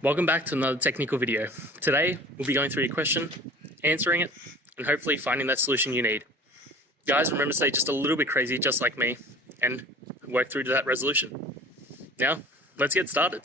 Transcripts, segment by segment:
Welcome back to another technical video. Today, we'll be going through your question, answering it, and hopefully finding that solution you need. Guys, remember to stay just a little bit crazy, just like me, and work through to that resolution. Now, let's get started.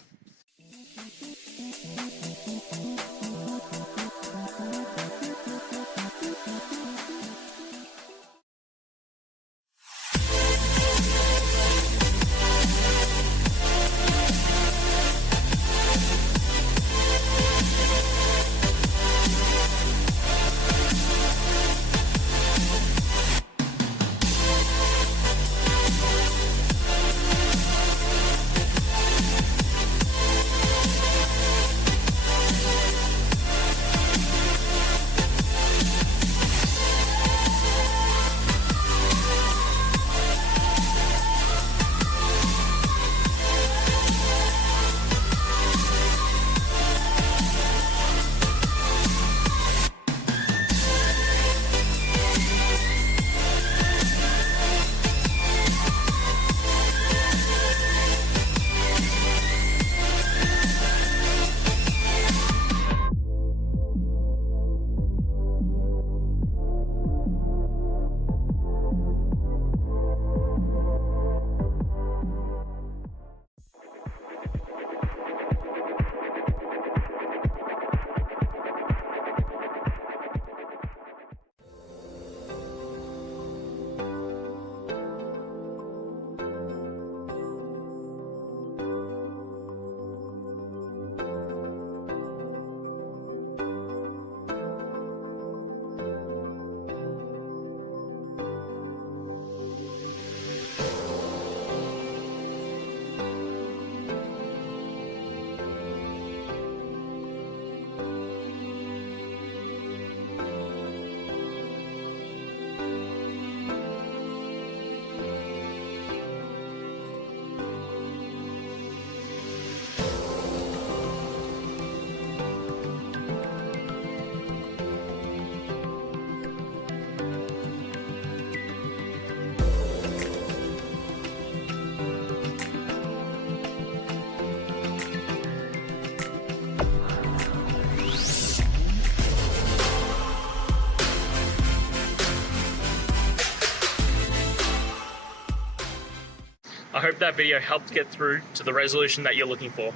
I hope that video helped get through to the resolution that you're looking for.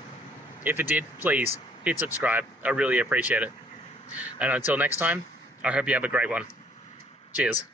If it did, please hit subscribe. I really appreciate it. And until next time, I hope you have a great one. Cheers.